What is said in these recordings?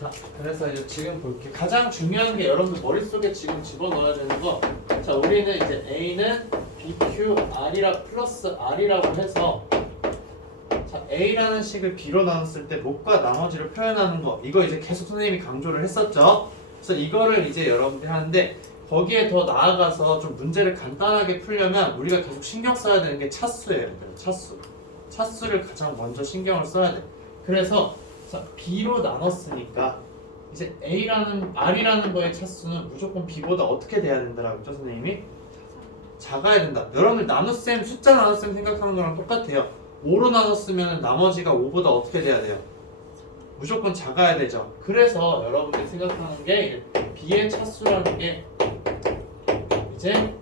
자, 그래서 이제 지금 볼게. 가장 중요한 게 여러분들 머릿속에 지금 집어넣어야 되는 거. 자, 우리는 이제 A는 BQR이라 플러스 R이라고 해서 자, A라는 식을 B로 나눴을 때 목과 나머지를 표현하는 거. 이거 이제 계속 선생님이 강조를 했었죠. 그래서 이거를 이제 여러분들이 하는데 거기에 더 나아가서 좀 문제를 간단하게 풀려면 우리가 계속 신경 써야 되는 게 차수예요. 차수. 차수를 가장 먼저 신경을 써야 돼. 그래서 자, B로 나눴으니까 이제 R이라는 거의 차수는 무조건 B보다 어떻게 돼야 된다라고 했죠, 선생님이? 작아야 된다. 여러분들 나눗셈, 숫자 나눗셈 생각하는 거랑 똑같아요. 5로 나눴으면 나머지가 5보다 어떻게 돼야 돼요? 무조건 작아야 되죠. 그래서 여러분들이 생각하는 게 B의 차수라는 게 이제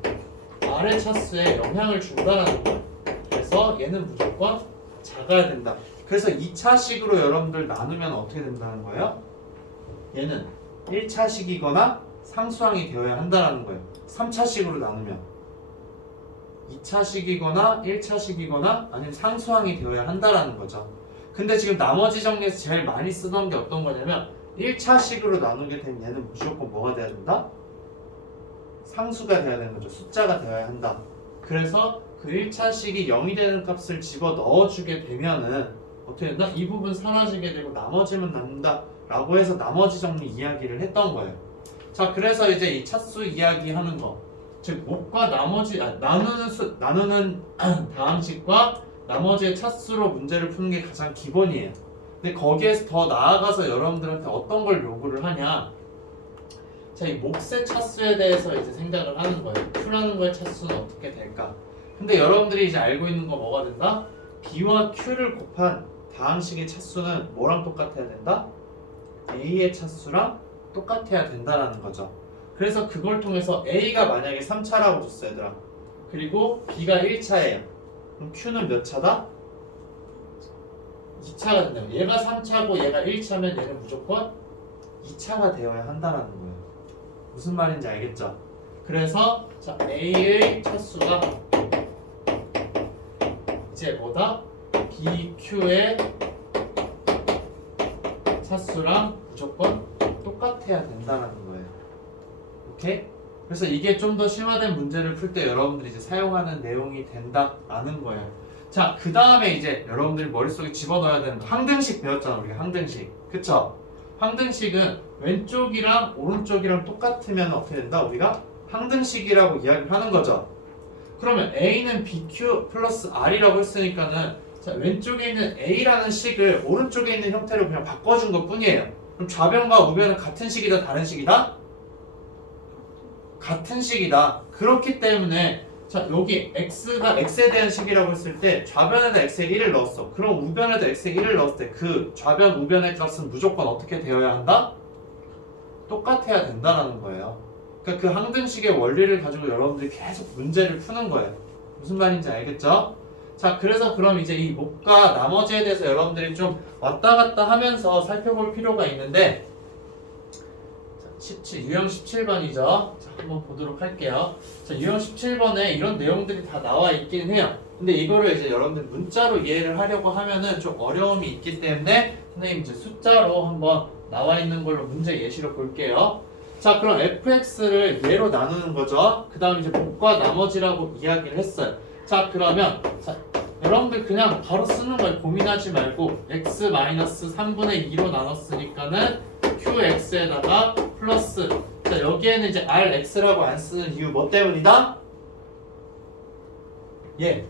R의 차수에 영향을 준다라는 거예요. 그래서 얘는 무조건 작아야 된다. 그래서 2차식으로 여러분들 나누면 어떻게 된다는 거예요? 얘는 1차식이거나 상수항이 되어야 한다는 거예요. 3차식으로 나누면 2차식이거나 1차식이거나 아니면 상수항이 되어야 한다는 거죠. 근데 지금 나머지 정리에서 제일 많이 쓰던 게 어떤 거냐면 1차식으로 나누게 되면 얘는 무조건 뭐가 돼야 된다? 상수가 돼야 되는 거죠. 숫자가 되어야 한다. 그래서 그 1차식이 0이 되는 값을 집어 넣어주게 되면은 어떻게 된다? 이 부분 사라지게 되고 나머지만 남는다 라고 해서 나머지 정리 이야기를 했던 거예요. 자, 그래서 이제 이 차수 이야기하는 거, 즉 목과 나머지 나누는 다항식과 나머지의 차수로 문제를 푸는 게 가장 기본이에요. 근데 거기에서 더 나아가서 여러분들한테 어떤 걸 요구를 하냐? 자, 이 몫의 차수에 대해서 이제 생각을 하는 거예요. Q라는 거의 차수는 어떻게 될까? 근데 여러분들이 이제 알고 있는 거 뭐가 된다? B와 Q를 곱한 다항식의 차수는 뭐랑 똑같아야 된다? A의 차수랑 똑같아야 된다라는 거죠. 그래서 그걸 통해서 A가 만약에 3차라고 줬어, 얘들아. 그리고 B가 1차예요. 그럼 Q는 몇 차다? 2차가 된다고. 얘가 3차고 얘가 1차면 얘는 무조건 2차가 되어야 한다라는 거예요. 무슨 말인지 알겠죠? 그래서 자, A의 차수가 이제 뭐다? BQ의 차수랑 무조건 똑같아야 된다는 거예요. 오케이? 그래서 이게 좀 더 심화된 문제를 풀 때 여러분들이 이제 사용하는 내용이 된다라는 거예요. 자, 그 다음에 이제 여러분들이 머릿속에 집어넣어야 되는 거. 항등식 배웠잖아, 우리가 항등식. 그쵸? 항등식은 왼쪽이랑 오른쪽이랑 똑같으면 어떻게 된다? 우리가 항등식이라고 이야기를 하는 거죠. 그러면 A는 BQ 플러스 R이라고 했으니까는 자, 왼쪽에 있는 A라는 식을 오른쪽에 있는 형태로 그냥 바꿔준 것 뿐이에요. 그럼 좌변과 우변은 같은 식이다, 다른 식이다? 같은 식이다. 그렇기 때문에 자, 여기 X가 X에 대한 식이라고 했을 때 좌변에다 X에 1을 넣었어. 그럼 우변에다 X에 1을 넣었을 때 그 좌변, 우변의 값은 무조건 어떻게 되어야 한다? 똑같아야 된다는 거예요. 그러니까 그 항등식의 원리를 가지고 여러분들이 계속 문제를 푸는 거예요. 무슨 말인지 알겠죠? 자, 그래서 그럼 이제 이 목과 나머지에 대해서 여러분들이 좀 왔다 갔다 하면서 살펴볼 필요가 있는데 자, 유형 17번이죠. 자, 한번 보도록 할게요. 자, 유형 17번에 이런 내용들이 다 나와 있긴 해요. 근데 이거를 이제 여러분들 문자로 이해를 하려고 하면은 좀 어려움이 있기 때문에 선생님 이제 숫자로 한번 나와 있는 걸로 문제 예시로 볼게요. 자, 그럼 fx를 얘로 나누는 거죠. 그 다음 이제 목과 나머지라고 이야기를 했어요. 자, 그러면 자, 여러분들 그냥 바로 쓰는 걸 고민하지 말고 x-3분의 2로 나눴으니까는 qx에다가 플러스 자, 여기에는 이제 rx라고 안 쓰는 이유 뭐 때문이다? 예,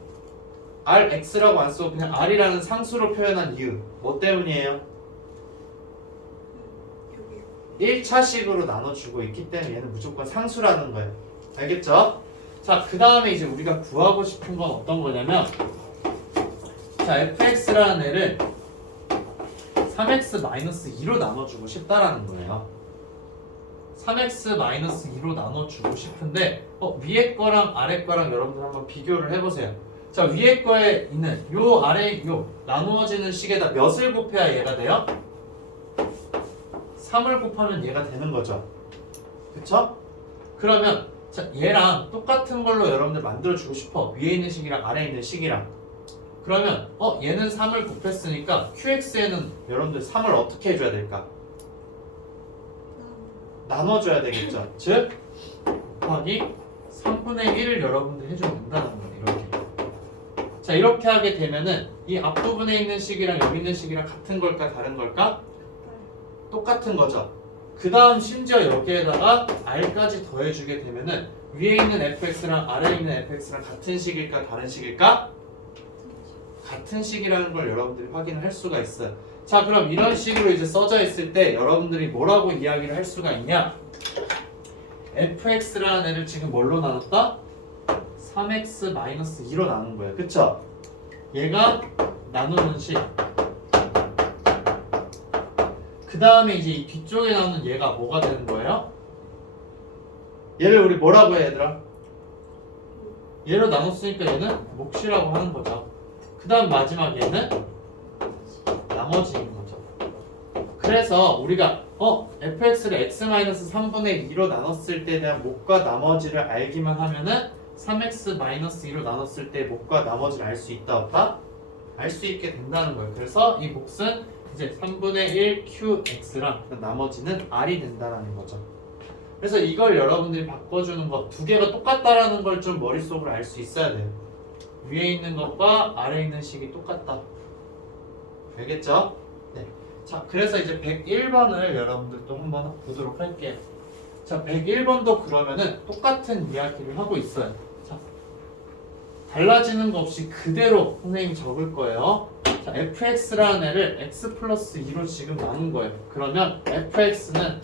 rx라고 안 쓰고 그냥 r이라는 상수로 표현한 이유 뭐 때문이에요? 1차식으로 나눠주고 있기 때문에 얘는 무조건 상수라는 거예요. 알겠죠? 자, 그 다음에 이제 우리가 구하고 싶은 건 어떤 거냐면 자, fx라는 애를 3x-2로 나눠주고 싶다라는 거예요. 3x-2로 나눠주고 싶은데 위에 거랑 아래 거랑 여러분들 한번 비교를 해보세요. 자, 위에 거에 있는 요 아래 요 나누어지는 식에다 몇을 곱해야 얘가 돼요? 3을 곱하면 얘가 되는 거죠. 그쵸? 그러면 자, 얘랑 똑같은 걸로 여러분들 만들어주고 싶어. 위에 있는 식이랑 아래에 있는 식이랑. 그러면 얘는 3을 곱했으니까 QX에는 여러분들 3을 어떻게 해줘야 될까? 나눠줘야 되겠죠. 즉 곱하기 3분의 1을 여러분들 해주면 된다는 거예요. 이렇게. 자, 이렇게 하게 되면은 이 앞부분에 있는 식이랑 여기 있는 식이랑 같은 걸까 다른 걸까? 똑같은 거죠. 그 다음 심지어 여기에다가 r까지 더해주게 되면은 위에 있는 fx랑 아래에 있는 fx랑 같은 식일까 다른 식일까? 같은 식이라는 걸 여러분들이 확인을 할 수가 있어요. 자, 그럼 이런 식으로 이제 써져 있을 때 여러분들이 뭐라고 이야기를 할 수가 있냐? fx라는 애를 지금 뭘로 나눴다? 3x-2로 나눈 거예요. 그쵸? 얘가 나누는 식. 그 다음에 이제 이 뒤쪽에 나오는 얘가 뭐가 되는 거예요? 얘를 우리 뭐라고 해, 얘들아? 얘로 나눴으니까 얘는 몫이라고 하는 거죠. 그 다음 마지막 얘는 나머지인 거죠. 그래서 우리가 fx를 x-3분의 2로 나눴을 때에 대한 몫과 나머지를 알기만 하면은 3x-2로 나눴을 때 몫과 나머지를 알 수 있다 없다? 알 수 있게 된다는 거예요. 그래서 이 몫은 이제 3분의 1 qx랑 나머지는 r이 된다는 거죠. 그래서 이걸 여러분들이 바꿔주는 것 두 개가 똑같다라는 걸 좀 머릿속으로 알 수 있어야 돼요. 위에 있는 것과 아래에 있는 식이 똑같다. 알겠죠? 네. 자, 그래서 이제 101번을 여러분들 또 한번 보도록 할게요. 자, 101번도 그러면은 똑같은 이야기를 하고 있어요. 자, 달라지는 거 없이 그대로 선생님이 적을 거예요. 자, fx라는 애를 x 플러스 2로 지금 나눈 거예요. 그러면 fx는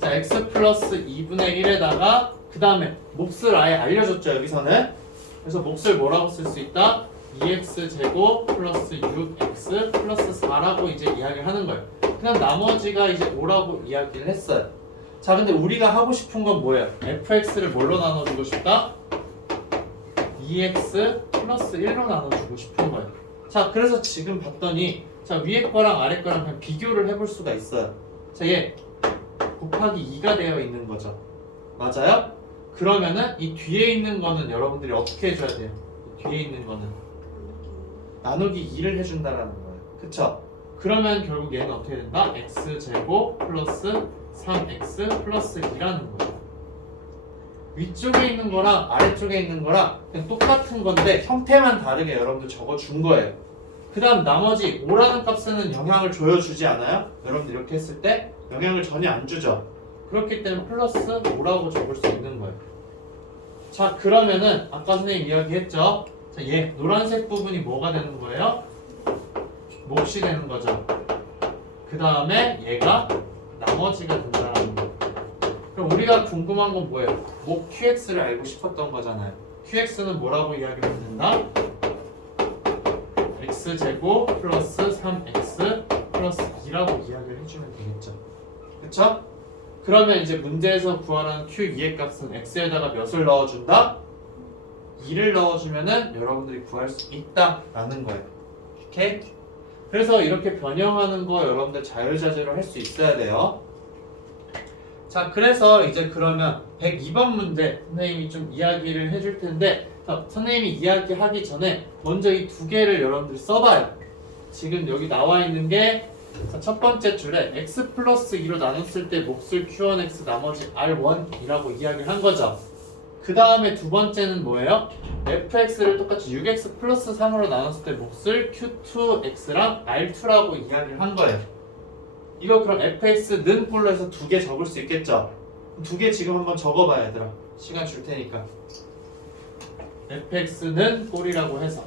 자, x 플러스 2분의 1에다가 그 다음에 몫을 아예 알려줬죠, 여기서는. 그래서 몫을 뭐라고 쓸 수 있다? 2x 제곱 플러스 6x 플러스 4라고 이제 이야기를 하는 거예요. 그냥 나머지가 이제 5라고 이야기를 했어요. 자, 근데 우리가 하고 싶은 건 뭐예요? fx를 뭘로 나눠주고 싶다? 2x 플러스 1로 나눠주고 싶은 거예요. 자, 그래서 지금 봤더니 자, 위에 거랑 아래 거랑 그냥 비교를 해볼 수가 있어요. 자, 얘 곱하기 2가 되어 있는 거죠. 맞아요? 그러면은 이 뒤에 있는 거는 여러분들이 어떻게 해줘야 돼요? 이 뒤에 있는 거는 나누기 2를 해준다라는 거예요. 그쵸? 그러면 결국 얘는 어떻게 된다? x제곱 플러스 3x 플러스 2라는 거예요. 위쪽에 있는 거랑 아래쪽에 있는 거랑 그냥 똑같은 건데 형태만 다르게 여러분들 적어준 거예요. 그 다음 나머지 5라는 값에는 영향을 줘요? 주지 않아요? 여러분들 이렇게 했을 때 영향을 전혀 안 주죠. 그렇기 때문에 플러스 5라고 적을 수 있는 거예요. 자, 그러면은 아까 선생님 이야기했죠? 자, 얘 노란색 부분이 뭐가 되는 거예요? 몫이 되는 거죠. 그 다음에 얘가 나머지가 된다는 거예요. 그럼 우리가 궁금한 건 뭐예요? 몫 qx를 알고 싶었던 거잖아요. qx는 뭐라고 이야기하면 된다? x제곱 플러스 3x 플러스 2라고 이야기를 해주면 되겠죠. 그쵸? 그러면 이제 문제에서 구하라는 q2의 값은 x에다가 몇을 넣어준다? 2를 넣어주면은 여러분들이 구할 수 있다라는 거예요. 오케이? 그래서 이렇게 변형하는 거 여러분들 자유자재로 할 수 있어야 돼요. 자, 그래서 이제 그러면 102번 문제 선생님이 좀 이야기를 해줄 텐데 자, 선생님이 이야기하기 전에 먼저 이 두 개를 여러분들이 써봐요. 지금 여기 나와 있는 게 첫 번째 줄에 x 플러스 2로 나눴을 때 몫을 q1x 나머지 r1이라고 이야기를 한 거죠. 그 다음에 두 번째는 뭐예요? fx를 똑같이 6x 플러스 3으로 나눴을 때 몫을 q2x랑 r2라고 이야기를 한 거예요. 이거 그럼 fx는 꼴로 해서 두 개 적을 수 있겠죠? 두 개 지금 한번 적어봐요, 얘들아. 시간 줄 테니까. fx는 꼴이라고 해서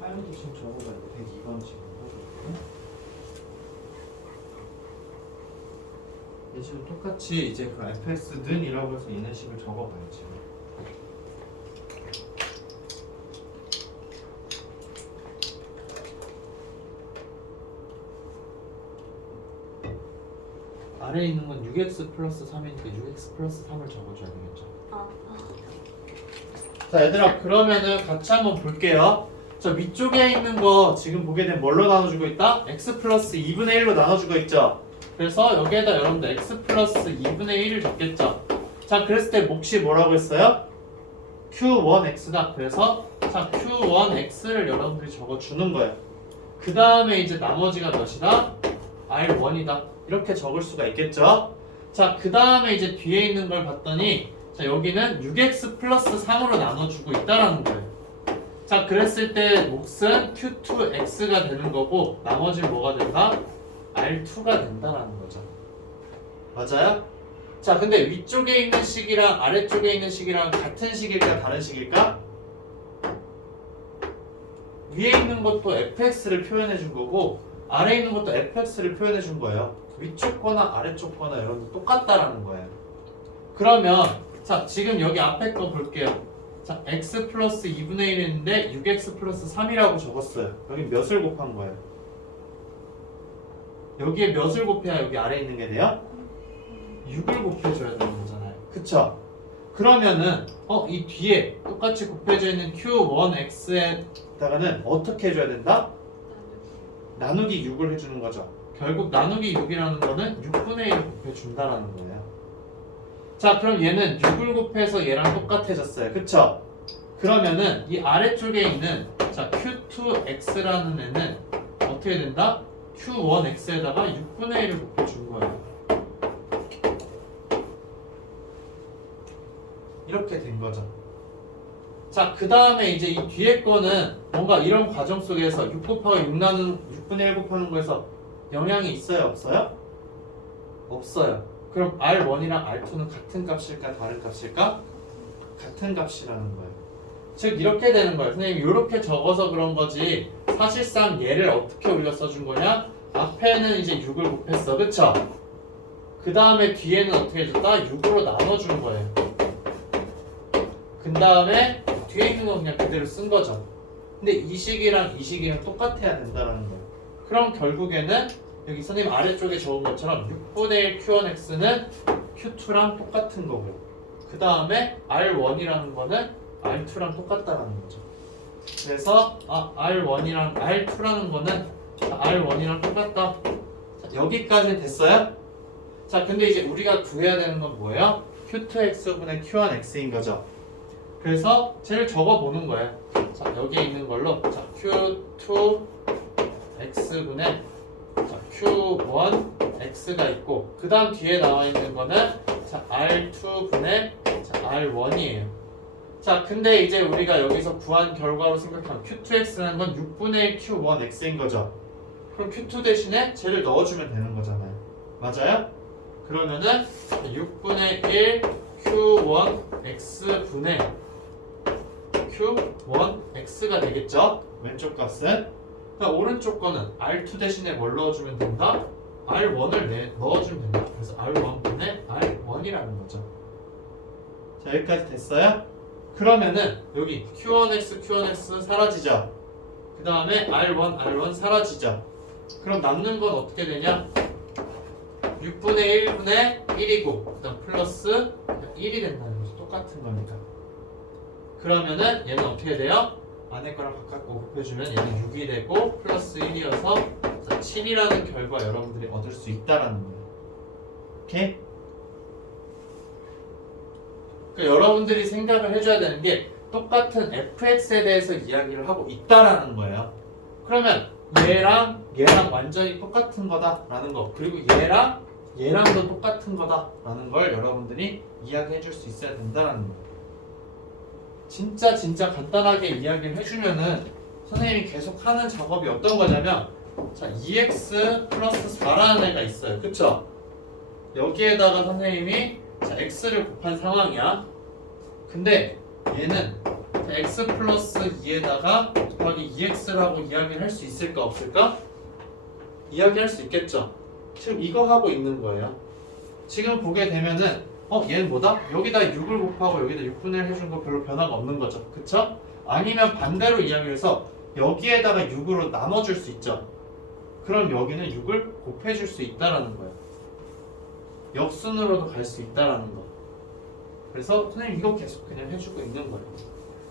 하연도 지금 적어봐야 돼. 102번 지금 하고 얘 지금 똑같이 이제 그 fx는이라고 해서 얘네 식을 적어봐요 지금. 아래에 있는 건 6x 플러스 3이니까 6x 플러스 3을 적어줘야 되겠죠. 자, 얘들아 그러면은 같이 한번 볼게요. 자, 위쪽에 있는 거 지금 보게 되면 뭘로 나눠주고 있다? x 플러스 2분의 1로 나눠주고 있죠. 그래서 여기에다 여러분들 x 플러스 2분의 1을 적겠죠. 자, 그랬을 때 몫이 뭐라고 했어요? q1x다. 그래서 자, q1x를 여러분들이 적어주는 거예요. 그 다음에 이제 나머지가 몇이다? r1이다. 이렇게 적을 수가 있겠죠. 자, 그 다음에 이제 뒤에 있는 걸 봤더니 자, 여기는 6x 플러스 3으로 나눠주고 있다라는 거예요. 자, 그랬을 때 몫은 q2x가 되는 거고 나머지는 뭐가 된다? r2가 된다라는 거죠. 맞아요? 자, 근데 위쪽에 있는 식이랑 아래쪽에 있는 식이랑 같은 식일까 다른 식일까? 위에 있는 것도 fx를 표현해 준 거고 아래에 있는 것도 fx를 표현해 준 거예요. 위쪽 거나 아래쪽 거나 여러분들 똑같다라는 거예요. 그러면 자, 지금 여기 앞에 거 볼게요. 자, x 플러스 2분의 1인데 6x 플러스 3이라고 적었어요. 여기 몇을 곱한 거예요? 여기에 몇을 곱해야 여기 아래에 있는 게 돼요? 6을 곱해줘야 되는 거잖아요. 그쵸? 그러면은 이 뒤에 똑같이 곱해져 있는 q1x에다가는 어떻게 해줘야 된다? 나누기 6을 해주는 거죠. 결국 나누기 6이라는 거는 6분의 1을 곱해준다라는 거예요. 자, 그럼 얘는 6을 곱해서 얘랑 똑같아졌어요. 그쵸? 그러면은 이 아래쪽에 있는 자 q2x라는 애는 어떻게 된다? q1x에다가 6분의 1을 곱해준 거예요. 이렇게 된 거죠. 자, 그 다음에 이제 이 뒤에 거는 뭔가 이런 과정 속에서 6 곱하기 6 나누는 6분의 1 곱하는 거에서 영향이 있어요? 없어요? 없어요. 그럼 R1이랑 R2는 같은 값일까? 다른 값일까? 같은 값이라는 거예요. 즉 이렇게 되는 거예요. 선생님 이렇게 적어서 그런 거지 사실상 얘를 어떻게 우리가 써준 거냐? 앞에는 이제 6을 곱했어. 그쵸? 그 다음에 뒤에는 어떻게 해줬다? 6으로 나눠준 거예요. 그 다음에 뒤에 있는 건 그냥 그대로 쓴 거죠. 근데 이 식이랑 이 식이랑 똑같아야 된다는 거예요. 그럼 결국에는 여기 선생님 아래쪽에 적은 것처럼 6분의 1 q1x는 q2랑 똑같은 거고 그 다음에 r1이라는 거는 r2랑 똑같다라는 거죠. 그래서 r1이랑 r2라는 거는 r1이랑 똑같다. 자, 여기까지 됐어요? 자, 근데 이제 우리가 구해야 되는 건 뭐예요? q2x분의 q1x인 거죠. 그래서 쟤를 적어보는 거예요. 자, 여기에 있는 걸로 자, q2x분의 자, q1x가 있고 그 다음 뒤에 나와 있는 거는 자, r2분의 자, r1이에요. 자, 근데 이제 우리가 여기서 구한 결과로 생각하면 q2x라는 건 6분의 1 q1x인 거죠. 그럼 q2 대신에 쟤를 넣어주면 되는 거잖아요. 맞아요? 그러면은 6분의 1 q1x분의 q1x가 되겠죠? 왼쪽 값은. 그러니까 오른쪽 거는 r2 대신에 뭘 넣어주면 된다? r1을 넣어주면 된다. 그래서 r1분의 r1이라는 거죠. 자, 여기까지 됐어요? 그러면은 여기 q1x 사라지죠? 그 다음에 r1 사라지죠? 그럼 남는 건 어떻게 되냐? 6분의 1분의 1이고 그 다음 플러스 1이 된다는 거죠. 똑같은 거니까. 그러면은 얘는 어떻게 돼요? 안에 거랑 바깥 거 곱해주면 얘는 6이 되고 플러스 1이어서 7이라는 결과 여러분들이 얻을 수 있다라는 거예요. 오케이? 그러니까 여러분들이 생각을 해줘야 되는 게 똑같은 fx에 대해서 이야기를 하고 있다라는 거예요. 그러면 얘랑 완전히 똑같은 거다라는 거 그리고 얘랑도 똑같은 거다라는 걸 여러분들이 이야기해 줄 수 있어야 된다라는 거예요. 진짜 간단하게 이야기를 해주면은 선생님이 계속 하는 작업이 어떤 거냐면 자 2x 플러스 4라는 애가 있어요. 그쵸? 여기에다가 선생님이 자 x를 곱한 상황이야. 근데 얘는 자, x 플러스 2에다가 곱하기 2x라고 이야기를 할 수 있을까 없을까? 이야기할 수 있겠죠? 지금 이거 하고 있는 거예요. 지금 보게 되면은 얘는 뭐다? 여기다 6을 곱하고 여기다 6분의 1 해준 거 별로 변화가 없는 거죠. 그쵸? 아니면 반대로 이야기를 해서 여기에다가 6으로 나눠줄 수 있죠. 그럼 여기는 6을 곱해줄 수 있다라는 거예요. 역순으로도 갈 수 있다라는 거. 그래서 선생님 이거 계속 그냥 해주고 있는 거예요.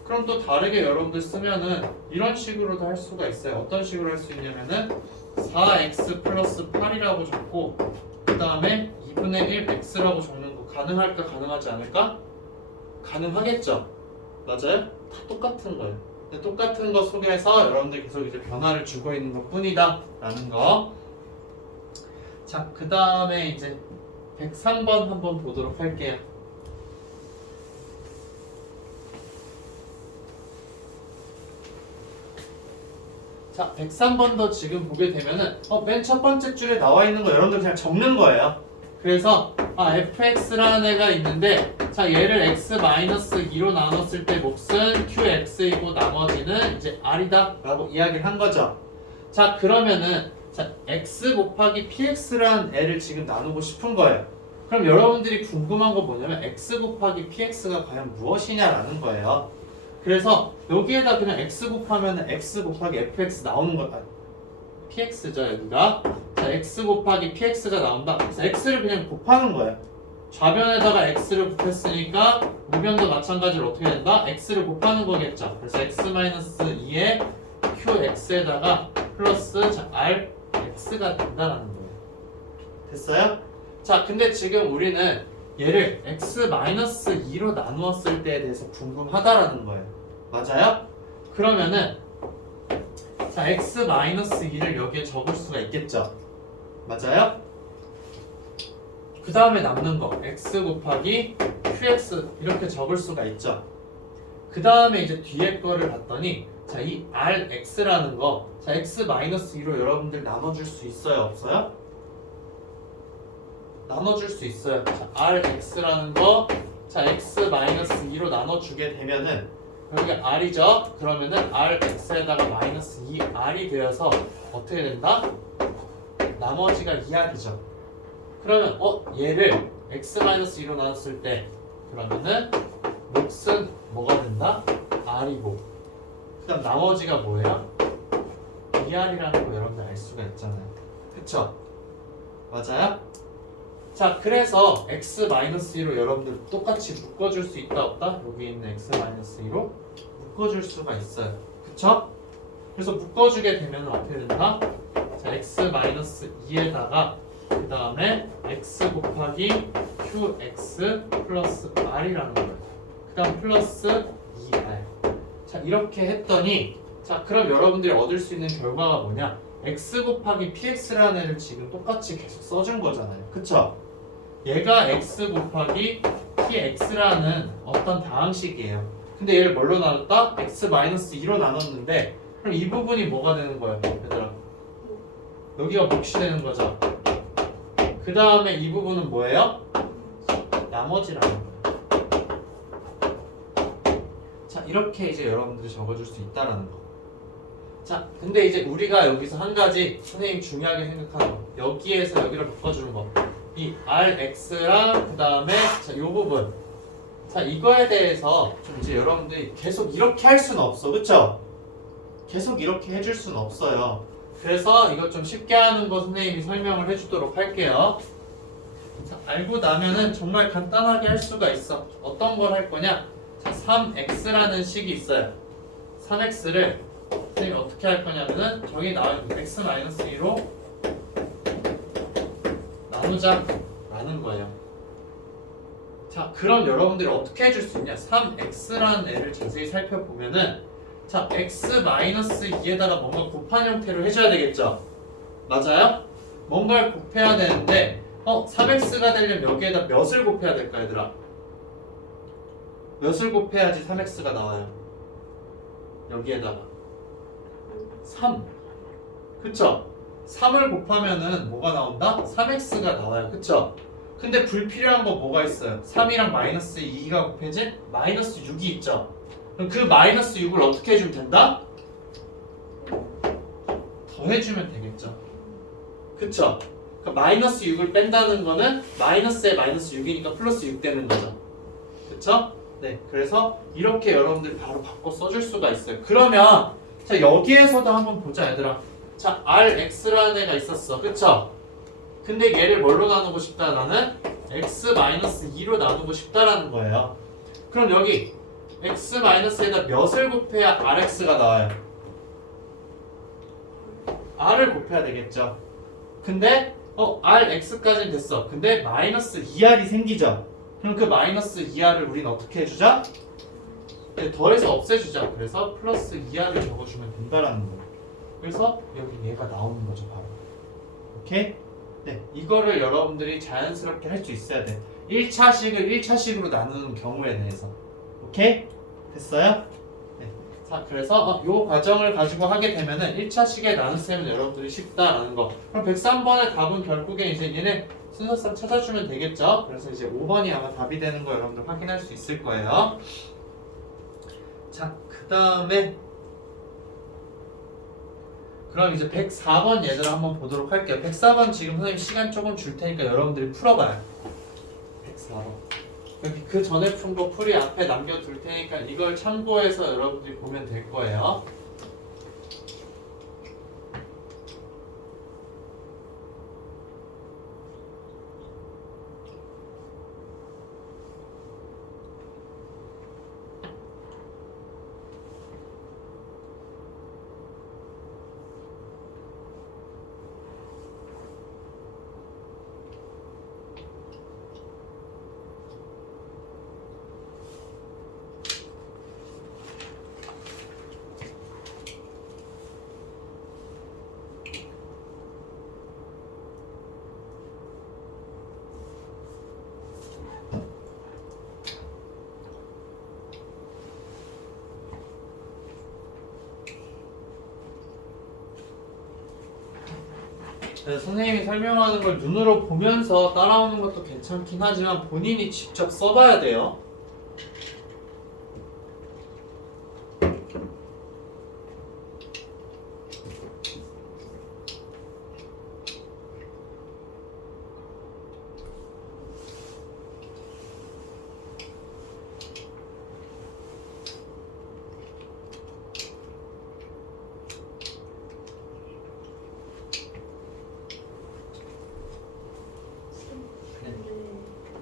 그럼 또 다르게 여러분들 쓰면은 이런 식으로도 할 수가 있어요. 어떤 식으로 할 수 있냐면은 4x 플러스 8이라고 적고 그 다음에 2분의 1 x라고 적는 거 가능할까 가능하지 않을까? 가능하겠죠? 맞아요? 다 똑같은 거예요. 근데 똑같은 거 속에서 여러분들 계속 이제 변화를 주고 있는 것 뿐이다 라는 거. 자, 그 다음에 이제 103번 한번 보도록 할게요. 자, 103번도 지금 보게 되면은 맨 첫 번째 줄에 나와 있는 거 여러분들 그냥 적는 거예요. 그래서 fx라는 애가 있는데 자, 얘를 x-2로 나눴을 때 몫은 qx이고 나머지는 이제 r이다 라고 이야기를 한 거죠. 자, 그러면은 자, x 곱하기 px라는 애를 지금 나누고 싶은 거예요. 그럼 여러분들이 궁금한 거 뭐냐면 x 곱하기 px가 과연 무엇이냐라는 거예요. 그래서 여기에다 그냥 x 곱하면 x 곱하기 fx 나오는 거 px죠 여기가. 자, x 곱하기 px가 나온다. 그래서 x를 그냥 곱하는 거예요. 좌변에다가 x를 곱했으니까 우변도 마찬가지로 어떻게 된다? x를 곱하는 거겠죠. 그래서 x-2에 qx에다가 플러스 자, rx가 된다라는 거예요. 됐어요? 자, 근데 지금 우리는 얘를 x-2로 나누었을 때에 대해서 궁금하다라는 거예요. 맞아요? 그러면은 자, x-2를 여기에 적을 수가 있겠죠. 맞아요? 그 다음에 남는 거 x 곱하기 qx 이렇게 적을 수가 있죠. 그 다음에 이제 뒤에 거를 봤더니 자, 이 rx라는 거 자, x-2로 여러분들 나눠줄 수 있어요? 없어요? 나눠줄 수 있어요. 자, rx라는 거 자, x-2로 나눠주게 되면은 여기 r이죠? 그러면은 rx에다가 마이너스 2r이 되어서 어떻게 된다? 나머지가 2r이죠. 그러면 얘를 x-2로 나눴을 때 그러면은 몫은 뭐가 된다? r이고 그 다음 나머지가 뭐예요? 2r이라는 거 여러분들 알 수가 있잖아요. 그쵸? 맞아요? 자, 그래서 x-2로 여러분들 똑같이 묶어줄 수 있다 없다? 여기 있는 x-2로 묶어줄 수가 있어요. 그쵸? 그래서 묶어주게 되면 어떻게 된다? 자, x-2에다가 그 다음에 x 곱하기 qx 플러스 r이라는 거예요. 그 다음 플러스 2r. 자, 이렇게 했더니 자, 그럼 여러분들이 얻을 수 있는 결과가 뭐냐? x 곱하기 px라는 애를 지금 똑같이 계속 써준 거잖아요. 그쵸? 얘가 x 곱하기 px라는 어떤 다항식이에요. 근데 얘를 뭘로 나눴다? x-2로 나눴는데 그럼 이 부분이 뭐가 되는 거예요? 얘들아, 여기가 몫이 되는 거죠. 그 다음에 이 부분은 뭐예요? 나머지라는 거예요. 자, 이렇게 이제 여러분들이 적어줄 수 있다라는 거. 자, 근데 이제 우리가 여기서 한 가지 선생님이 중요하게 생각하는 거, 여기에서 여기를 바꿔주는 거, 이 rx랑 그 다음에 자, 요 부분, 자, 이거에 대해서 좀 이제 여러분들이 계속 이렇게 할 수는 없어, 그쵸? 계속 이렇게 해줄 수는 없어요. 그래서 이거 좀 쉽게 하는 거 선생님이 설명을 해주도록 할게요. 자, 알고 나면은 정말 간단하게 할 수가 있어. 어떤 걸 할 거냐? 자, 3x라는 식이 있어요. 3x를 선생님이 어떻게 할 거냐면은 저기 나와 있는 x-2로 나누자 라는 거예요. 자, 그럼 여러분들이 어떻게 해줄 수 있냐? 3x라는 애를 자세히 살펴보면은 자, x-2에다가 뭔가 곱한 형태로 해줘야 되겠죠? 맞아요? 뭔가를 곱해야 되는데 3x가 되려면 여기에다 몇을 곱해야 될까, 얘들아? 몇을 곱해야지 3x가 나와요? 여기에다가 3. 그쵸? 3을 곱하면은 뭐가 나온다? 3x가 나와요. 그쵸? 근데 불필요한 거 뭐가 있어요? 3이랑 마이너스 2가 곱해진 마이너스 6이 있죠? 그럼 그 마이너스 6을 어떻게 해주면 된다? 더해주면 되겠죠? 그쵸? 그러니까 마이너스 6을 뺀다는 거는 마이너스에 마이너스 6이니까 플러스 6 되는 거죠. 그쵸? 네, 그래서 이렇게 여러분들 바로 바꿔 써줄 수가 있어요. 그러면 자, 여기에서도 한번 보자, 얘들아. 자, rx라는 애가 있었어. 그쵸? 근데 얘를 뭘로 나누고 싶다? 나는 x-2로 나누고 싶다라는 거예요. 그럼 여기 x-에다 몇을 곱해야 rx가 나와요? r을 곱해야 되겠죠. 근데 rx까지는 됐어. 근데 마이너스 2r이 생기죠. 그럼 그 마이너스 2r을 우린 어떻게 해주자? 더해서 없애주자. 그래서 플러스 2r을 적어주면 된다라는 거예요. 그래서 여기 얘가 나오는 거죠, 바로. 오케이? 네, 이거를 여러분들이 자연스럽게 할 수 있어야 돼. 1차식을 1차식으로 나누는 경우에 대해서. 오케이? 됐어요? 네. 자, 그래서 요 과정을 가지고 하게 되면은 1차식에 나누면 여러분들이 쉽다라는 거. 그럼 103번의 답은 결국에 이제 얘네 순서상 찾아주면 되겠죠? 그래서 이제 5번이 아마 답이 되는 거 여러분들 확인할 수 있을 거예요. 자, 그 다음에 그럼 이제 104번 예제를 한번 보도록 할게요. 104번 지금 선생님 시간 조금 줄 테니까 여러분들이 풀어봐요. 104번. 여기 그 전에 푼 거 풀이 앞에 남겨둘 테니까 이걸 참고해서 여러분들이 보면 될 거예요. 그래서 선생님이 설명하는 걸 눈으로 보면서 따라오는 것도 괜찮긴 하지만 본인이 직접 써봐야 돼요.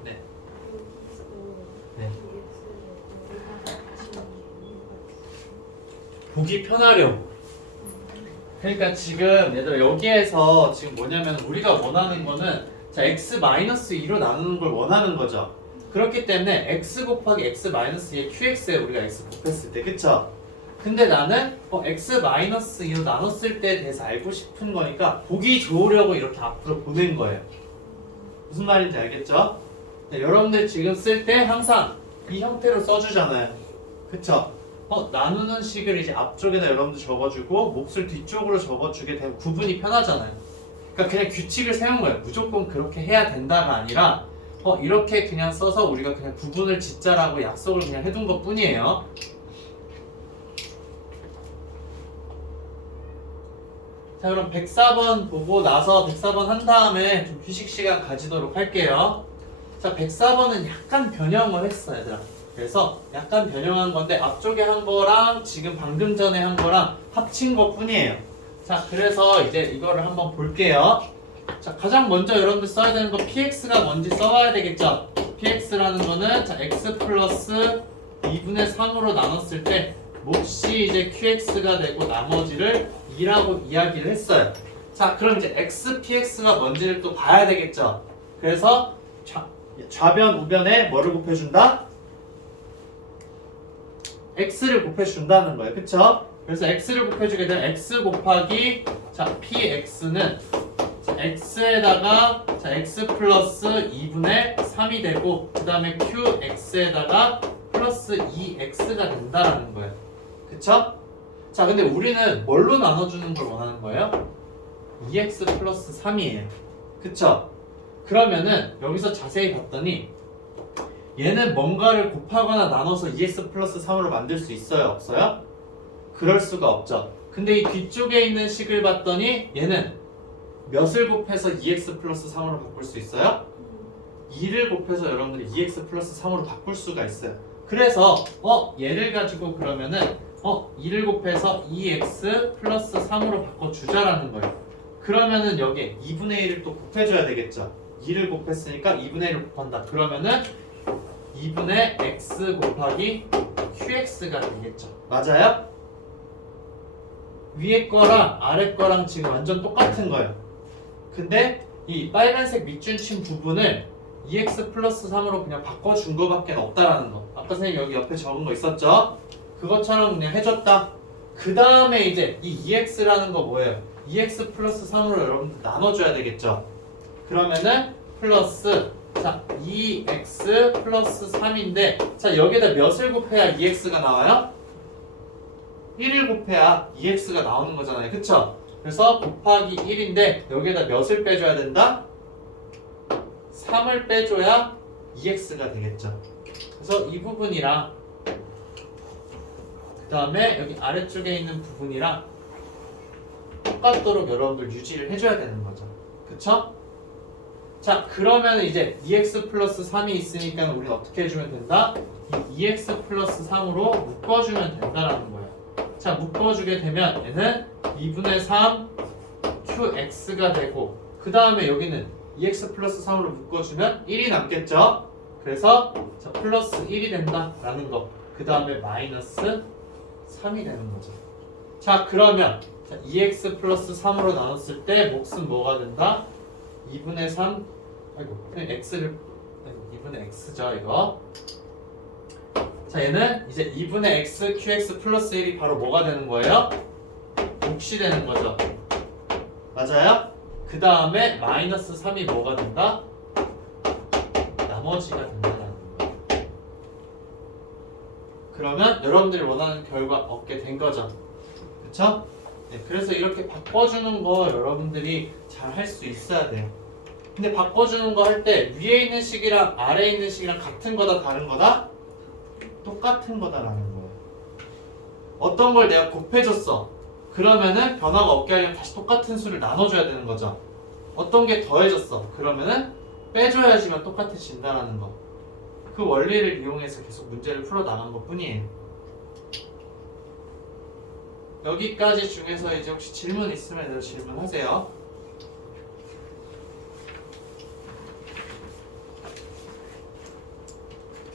네. 네. 보기 편하려고. 그러니까 지금 얘들아 여기에서 지금 뭐냐면 우리가 원하는 거는 자 x-2로 나누는 걸 원하는 거죠. 그렇기 때문에 x 곱하기 x-2의 qx에 우리가 x 곱했을 때 그쵸? 근데 나는 x-2로 나눴을 때에 대해서 알고 싶은 거니까 보기 좋으려고 이렇게 앞으로 보낸 거예요. 무슨 말인지 알겠죠? 네, 여러분들 지금 쓸 때 항상 이 형태로 써주잖아요. 그쵸? 나누는 식을 이제 앞쪽에다 여러분들 적어주고 몫을 뒤쪽으로 적어주게 되면 구분이 편하잖아요. 그러니까 그냥 규칙을 세운 거예요. 무조건 그렇게 해야 된다가 아니라 이렇게 그냥 써서 우리가 그냥 구분을 짓자라고 약속을 그냥 해둔 것 뿐이에요. 자, 그럼 104번 보고 나서 104번 한 다음에 좀 휴식 시간 가지도록 할게요. 자, 104번은 약간 변형을 했어, 얘들아. 그래서 약간 변형한 건데 앞쪽에 한 거랑 지금 방금 전에 한 거랑 합친 것 뿐이에요. 자, 그래서 이제 이거를 한번 볼게요. 자, 가장 먼저 여러분들 써야 되는 거 px가 뭔지 써봐야 되겠죠? px라는 거는 자, x 플러스 2분의 3으로 나눴을 때 몫이 이제 qx가 되고 나머지를 2라고 이야기를 했어요. 자, 그럼 이제 x, px가 뭔지를 또 봐야 되겠죠? 그래서 좌변, 우변에 뭐를 곱해준다? x를 곱해준다는 거예요. 그쵸? 그래서 x를 곱해주게 되면 x 곱하기 자 px는 자, x에다가 자 x 플러스 2분의 3이 되고 그 다음에 qx에다가 플러스 2x가 된다라는 거예요. 그쵸? 자, 근데 우리는 뭘로 나눠주는 걸 원하는 거예요? 2x 플러스 3이에요. 그쵸? 그러면은 여기서 자세히 봤더니 얘는 뭔가를 곱하거나 나눠서 2x 플러스 3으로 만들 수 있어요? 없어요? 그럴 수가 없죠. 근데 이 뒤쪽에 있는 식을 봤더니 얘는 몇을 곱해서 2x 플러스 3으로 바꿀 수 있어요? 2를 곱해서 여러분들이 2x 플러스 3으로 바꿀 수가 있어요. 그래서 얘를 가지고 그러면은 2를 곱해서 2x 플러스 3으로 바꿔주자라는 거예요. 그러면은 여기에 2분의 1을 또 곱해줘야 되겠죠. 2를 곱했으니까 2분의 1을 곱한다. 그러면은 2분의 x 곱하기 qx가 되겠죠. 맞아요? 위에 거랑 아래 거랑 지금 완전 똑같은 거예요. 근데 이 빨간색 밑줄친 부분을 2x 플러스 3으로 그냥 바꿔준 거밖에 없다라는 거. 아까 선생님 여기 옆에 적은 거 있었죠? 그것처럼 그냥 해줬다. 그 다음에 이제 이 2x라는 거 뭐예요? 2x 플러스 3으로 여러분들 나눠줘야 되겠죠? 그러면은 플러스 자 2x 플러스 3인데 자 여기다 몇을 곱해야 2x가 나와요? 1을 곱해야 2x가 나오는 거잖아요. 그쵸? 그래서 곱하기 1인데 여기에다 몇을 빼줘야 된다? 3을 빼줘야 2x가 되겠죠. 그래서 이 부분이랑 그 다음에 여기 아래쪽에 있는 부분이랑 똑같도록 여러분들 유지를 해줘야 되는 거죠. 그쵸? 자 그러면 이제 2x 플러스 3이 있으니까 우리는 어떻게 해주면 된다? 이 2x 플러스 3으로 묶어주면 된다라는 거예요. 자 묶어주게 되면 얘는 2분의 3 qx가 되고 그 다음에 여기는 2x 플러스 3으로 묶어주면 1이 남겠죠? 그래서 자 플러스 1이 된다라는 거. 그 다음에 마이너스 3이 되는 거죠. 자 그러면 자, 2x 플러스 3으로 나눴을 때 몫은 뭐가 된다? 2분의 3 아이고 그냥 x를 2분의 x죠 이거. 자 얘는 이제 2분의 x qx 플러스 1이 바로 뭐가 되는 거예요? 몫이 되는 거죠. 맞아요? 그 다음에 마이너스 3이 뭐가 된다? 나머지가 된다는 거예요. 그러면 여러분들이 원하는 결과 얻게 된 거죠. 그쵸? 네, 그래서 이렇게 바꿔주는 거 여러분들이 잘 할 수 있어야 돼요. 근데 바꿔주는 거 할 때 위에 있는 식이랑 아래에 있는 식이랑 같은 거다 다른 거다? 똑같은 거다라는 거예요. 어떤 걸 내가 곱해줬어. 그러면은 변화가 없게 하려면 다시 똑같은 수를 나눠줘야 되는 거죠. 어떤 게 더해졌어. 그러면은 빼줘야지만 똑같아진다라는 거. 그 원리를 이용해서 계속 문제를 풀어나간 것 뿐이에요. 여기까지 중에서 이제 혹시 질문 있으면 질문하세요.